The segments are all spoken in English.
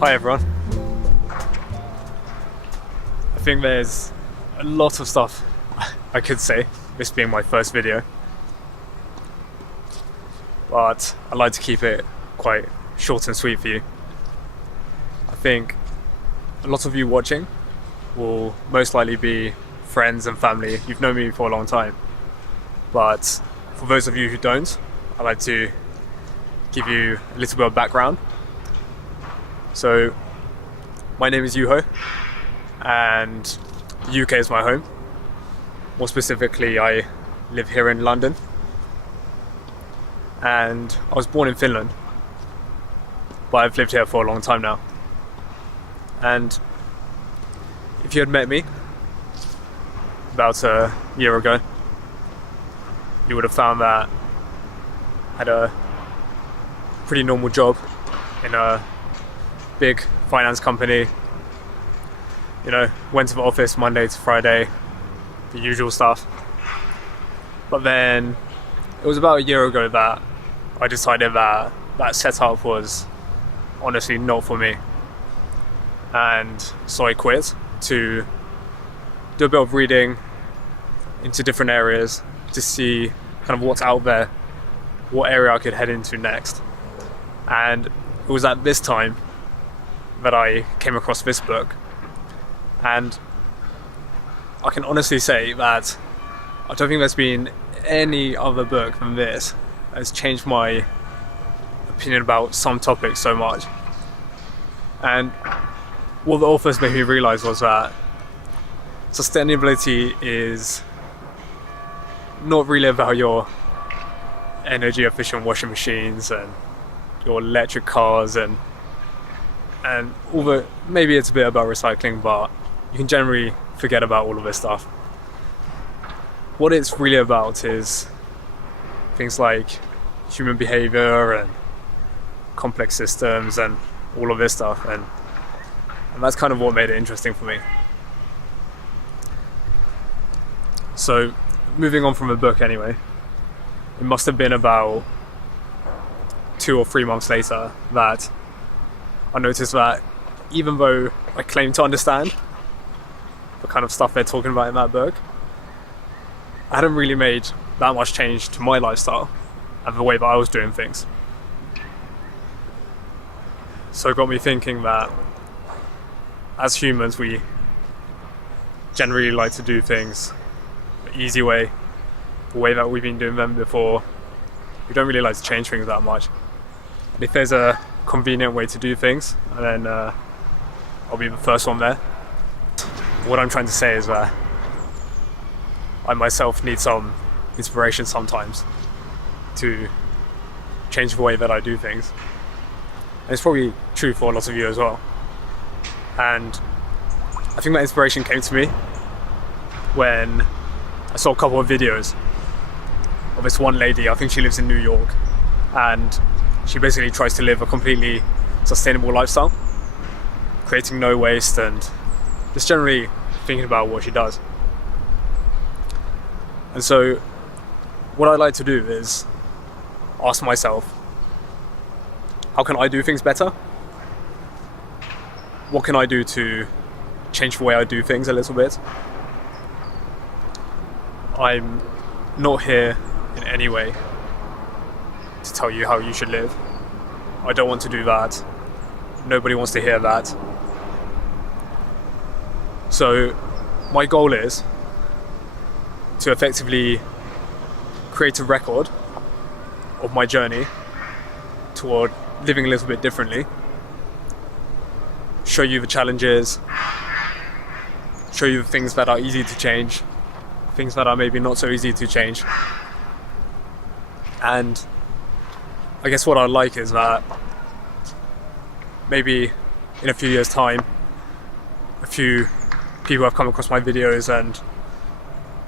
Hi everyone. I think there's a lot of stuff I could say, this being my first video, but I'd like to keep it quite short and sweet for you. I think a lot of you watching will most likely be friends and family. You've known me for a long time, but for those of you who don't, I'd like to give you a little bit of background. So my name is Yuho and the UK is my home. More specifically, I live here in London, and I was born in Finland, but I've lived here for a long time now. And if you had met me about a year ago, you would have found that I had a pretty normal job in a big finance company. You know, went to the office Monday to Friday, the usual stuff. But then it was about a year ago that I decided that that setup was honestly not for me, and so I quit to do a bit of reading into different areas to see kind of what's out there, what area I could head into next. And it was at this time that I came across this book, and I can honestly say that I don't think there's been any other book than this that has changed my opinion about some topics so much. And what the authors made me realize was that sustainability is not really about your energy efficient washing machines and your electric cars and all the, maybe it's a bit about recycling, but you can generally forget about all of this stuff. What it's really about is things like human behavior and complex systems and all of this stuff, and that's kind of what made it interesting for me. So moving on from the book anyway, it must have been about 2 or 3 months later that I noticed that even though I claim to understand the kind of stuff they're talking about in that book, I hadn't really made that much change to my lifestyle and the way that I was doing things. So it got me thinking that as humans, we generally like to do things the easy way, the way that we've been doing them before. We don't really like to change things that much. And if there's a convenient way to do things, then I'll be the first one there. What I'm trying to say is that I myself need some inspiration sometimes to change the way that I do things. And it's probably true for a lot of you as well. And I think that inspiration came to me when I saw a couple of videos of this one lady. I think she lives in New York, and she basically tries to live a completely sustainable lifestyle, creating no waste and just generally thinking about what she does. And so what I like to do is ask myself, how can I do things better? What can I do to change the way I do things a little bit? I'm not here in any way to tell you how you should live. I don't want to do that. Nobody wants to hear that. So my goal is to effectively create a record of my journey toward living a little bit differently, show you the challenges, show you the things that are easy to change, things that are maybe not so easy to change. And I guess what I'd like is that maybe in a few years' time, a few people have come across my videos and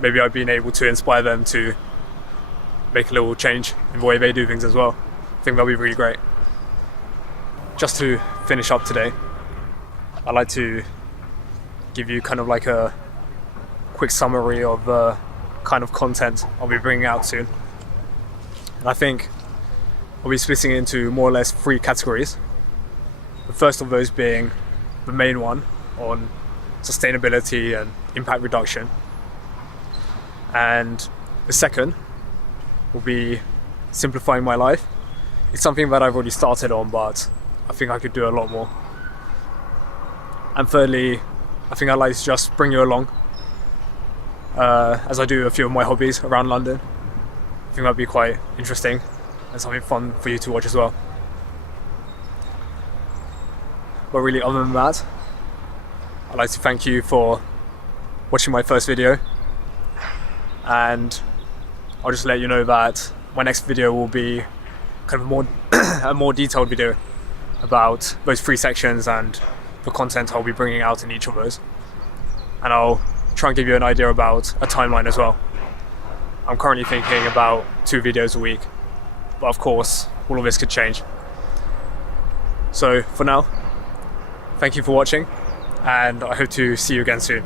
maybe I've been able to inspire them to make a little change in the way they do things as well. I think that'll be really great. Just to finish up today, I'd like to give you kind of like a quick summary of the kind of content I'll be bringing out soon. And I think I'll be splitting it into more or less 3 categories. The first of those being the main one on sustainability and impact reduction. And the second will be simplifying my life. It's something that I've already started on, but I think I could do a lot more. And thirdly, I think I'd like to just bring you along as I do a few of my hobbies around London. I think that'd be quite interesting and something fun for you to watch as well. But really, other than that, I'd like to thank you for watching my first video, and I'll just let you know that my next video will be kind of a more detailed video about those 3 sections and the content I'll be bringing out in each of those. And I'll try and give you an idea about a timeline as well. I'm currently thinking about 2 videos a week, but of course, all of this could change. So for now, thank you for watching, and I hope to see you again soon.